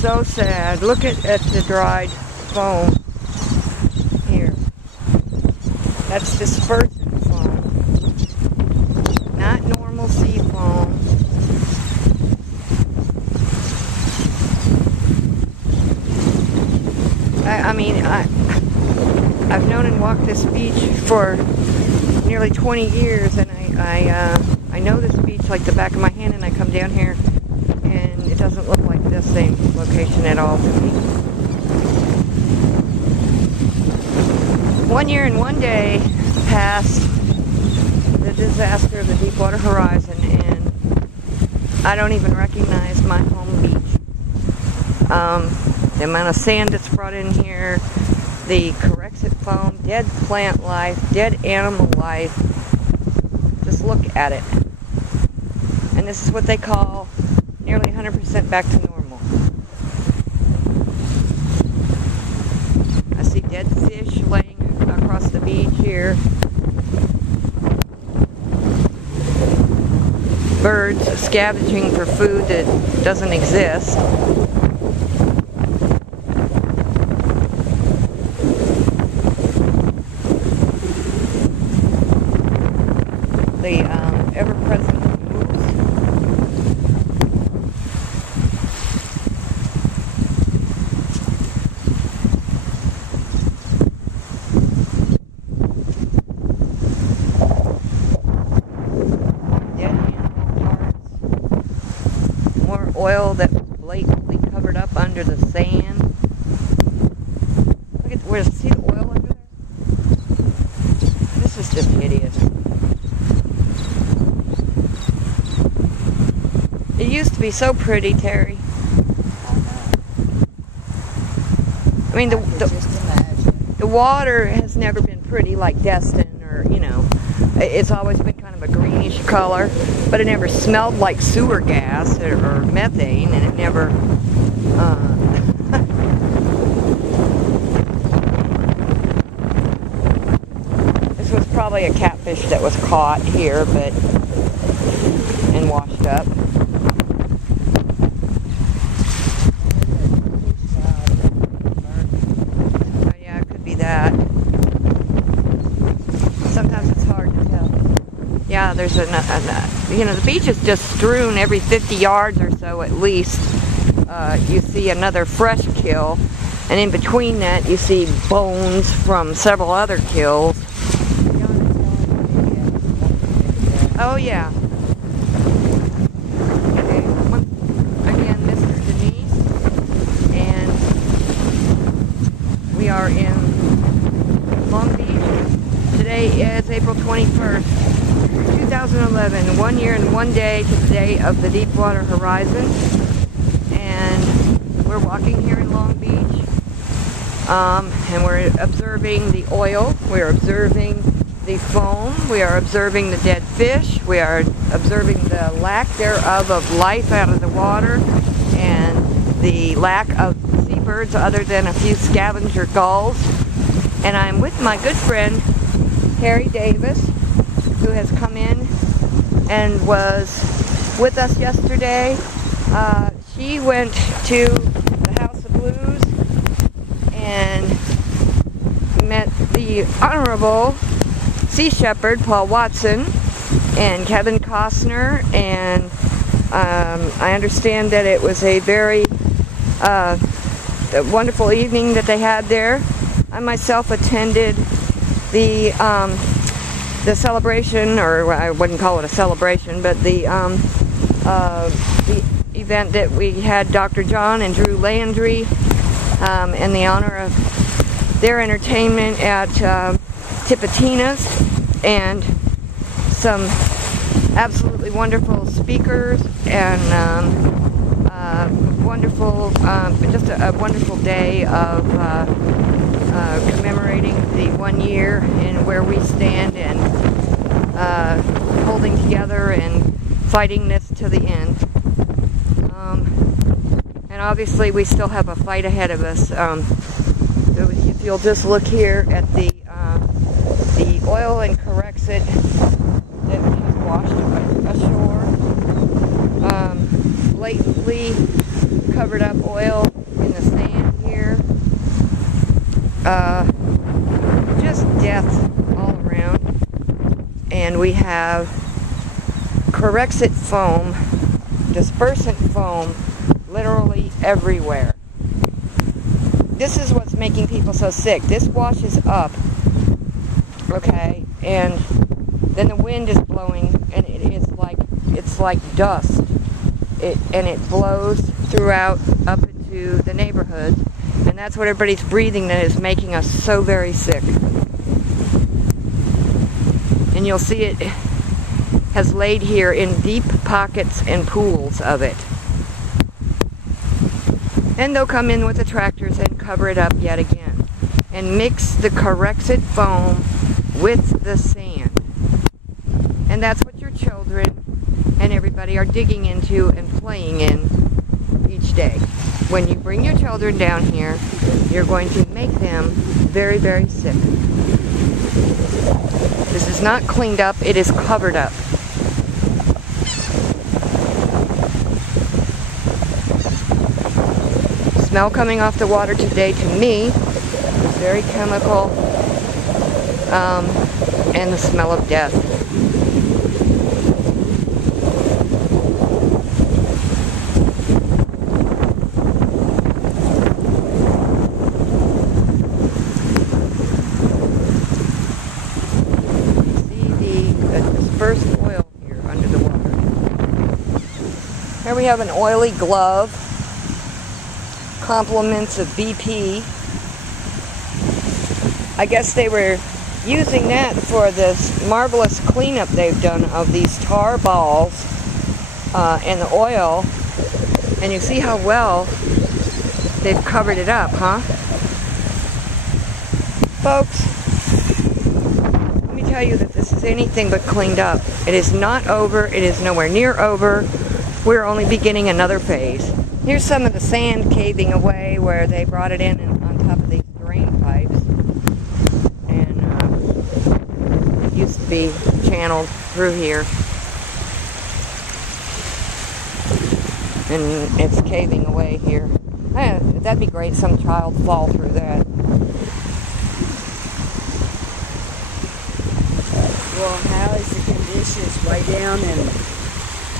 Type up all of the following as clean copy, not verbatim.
so sad. Look at the dried foam here. That's dispersant foam, not normal sea foam. I've known and walked this beach for nearly 20 years, and I know this beach like the back of my hand, and I come down here and it doesn't look like this same location at all to me. 1 year and 1 day past the disaster of the Deepwater Horizon, and I don't even recognize my home beach. The amount of sand that's brought in here, the corexit foam, dead plant life, dead animal life. Just look at it. And this is what they call nearly 100% back to normal. I see dead fish laying across the beach here. Birds scavenging for food that doesn't exist. The ever-present moose. Dead animal parts. More oil that was blatantly covered up under the sand. Look at see the oil under there? This is just hideous. It used to be so pretty, Terry. I mean, the water has never been pretty like Destin, or, you know, it's always been kind of a greenish color, but it never smelled like sewer gas or methane, and it never, this was probably a catfish that was caught here, and washed up. Sometimes it's hard to tell. Yeah, there's you know, the beach is just strewn every 50 yards or so at least. You see another fresh kill, and in between that you see bones from several other kills. Oh yeah. Okay. Again, this is Denise, and we are in Long Beach. Today is April 21st, 2011, 1 year and 1 day to the day of the Deepwater Horizon, and we're walking here in Long Beach, and we're observing the oil, we're observing the foam, we are observing the dead fish, we are observing the lack thereof of life out of the water, and the lack of seabirds other than a few scavenger gulls. And I'm with my good friend Harry Davis, who has come in and was with us yesterday. She went to the House of Blues and met the Honorable Sea Shepherd Paul Watson and Kevin Costner, and I understand that it was a very wonderful evening that they had there. I myself attended the celebration, or I wouldn't call it a celebration, but the event that we had Dr. John and Drew Landry in the honor of their entertainment at Tipitina's, and some absolutely wonderful speakers, and wonderful, just a wonderful day of commemorating the 1 year and where we stand, and holding together and fighting this to the end. And obviously we still have a fight ahead of us. If you'll just look here at the oil and corexit that has washed ashore, blatantly covered up oil just death all around. And we have Corexit foam, dispersant foam, literally everywhere. This is what's making people so sick. This washes up, okay, and then the wind is blowing, and it's like dust. And it blows throughout up into the neighborhood, and that's what everybody's breathing that is making us so very sick. And you'll see it has laid here in deep pockets and pools of it. And they'll come in with the tractors and cover it up yet again and mix the Corexit foam with the sand. And that's what your children and everybody are digging into and playing in each day. When you bring your children down here, you're going to make them very, very sick. This is not cleaned up, it is covered up. The smell coming off the water today to me is very chemical, and the smell of death. Dispersed oil here under the water. Here we have an oily glove, compliments of BP. I guess they were using that for this marvelous cleanup they've done of these tar balls and the oil, and you see how well they've covered it up, huh? Folks, tell you that this is anything but cleaned up. It is not over. It is nowhere near over. We're only beginning another phase. Here's some of the sand caving away where they brought it in and on top of these drain pipes. And it used to be channeled through here. And it's caving away here. That'd be great, some child fall through that. Well, how is the conditions way down in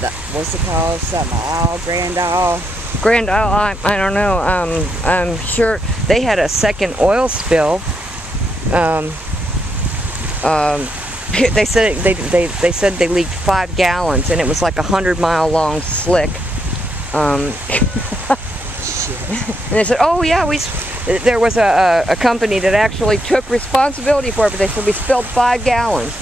the, what's it called? Something Isle, Grand Isle? Grand Isle, I don't know. I'm sure they had a second oil spill. They said they leaked 5 gallons, and it was like a 100-mile long slick. Shit. And they said, oh yeah, there was a company that actually took responsibility for it, but they said we spilled 5 gallons.